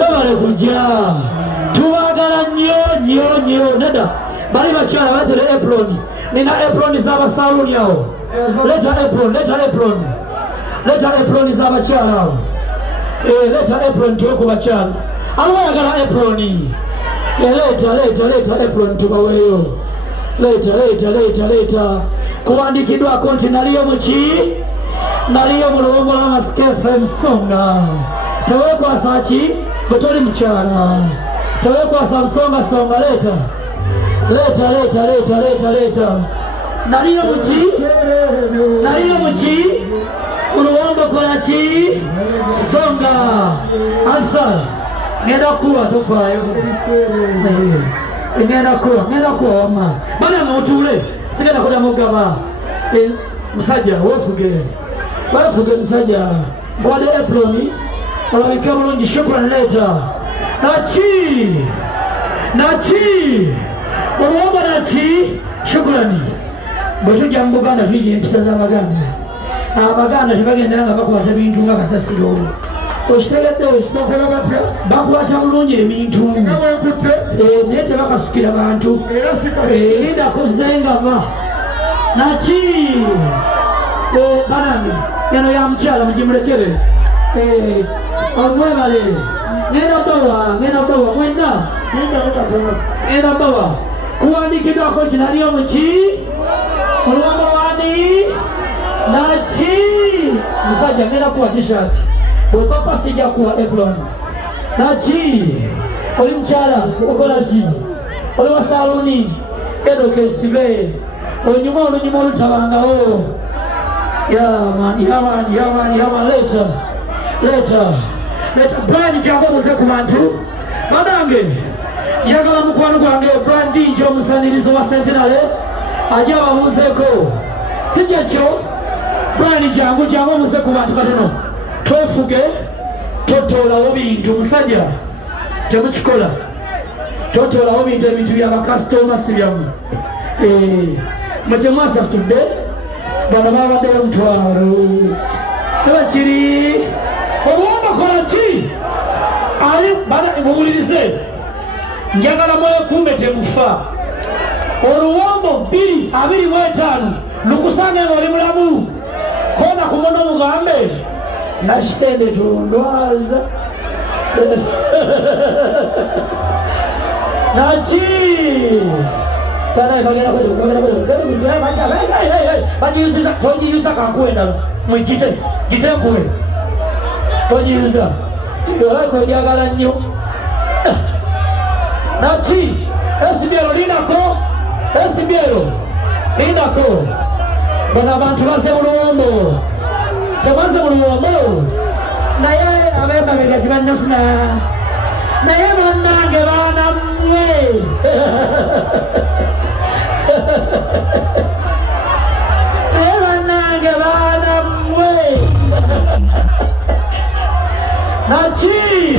Babale kujja tubagala nnyo neda bali bakyala batera apron nina apron z'abasaluni awo leta apron z'abakyala awo leta apron tuwe ku bakyala abayagala apron leta apron tubaweeyo leta kuwandikiddwako nti naliyo mu luwombo lw'amasike FM Songa teweekwasa ki bwe toli mukyala teweekwasa musonga leta naliyo muki uluwombo kola ki Songa ansala ngenda kuwa tofaayo ngenda kuwa wama bana mutule sigenda kudamu gaba musajja wefuge musajja gwade eploni olabika bulungi shukran leta naki oluwombo naki shukrani bwe tujja mu Buganda tuyiga empisa z'Abaganda tebagenda nga bakwata bintu nga kasasiro okitegedde bakwata bulungi ebintu naye tebakasukira bantu lindako nze ngama naki banange eno ya mukyala mugimulekere omwebale ngenda bawa mwenda ngenda bawa kuwandikiddwako kinaliyo muki oluwombo wani naki musajja ngenda kuwa t-shirt bwepapa sijja kuwa apron naki oli mukyala okola ki oli wa saluni edoka esibe olunyuma olutabangawo yaman leta brandi jangu omuze ku bantu banange njagala mukwano gwange brandi njo omusanirizo wa Centenary ajja bamuzeeko si kyekyo brandi jangu omuze ku bantu katono twefuge totoolawo bintu musajja temukikola totoolawo bintu byabakasitoma si byamu mwetemwasasudde bano babaddeyo mutwalo seba kiri oluwombo kola ki ali muwulirize njagala mwekuume temufa oluwombo 225 lukusange nga oli mulamu kona kumono mugambe nakitende tundwaza naki togiyuza kankuwendala mwigite gitenkuwe togiyuza olako njagala nnyo naki esibyero lindako bano abantu baze mu luwombo temaze mu luwombo naye abembagega tibannafuna naye bannange baana mmwe naye bannange baana mmwe naki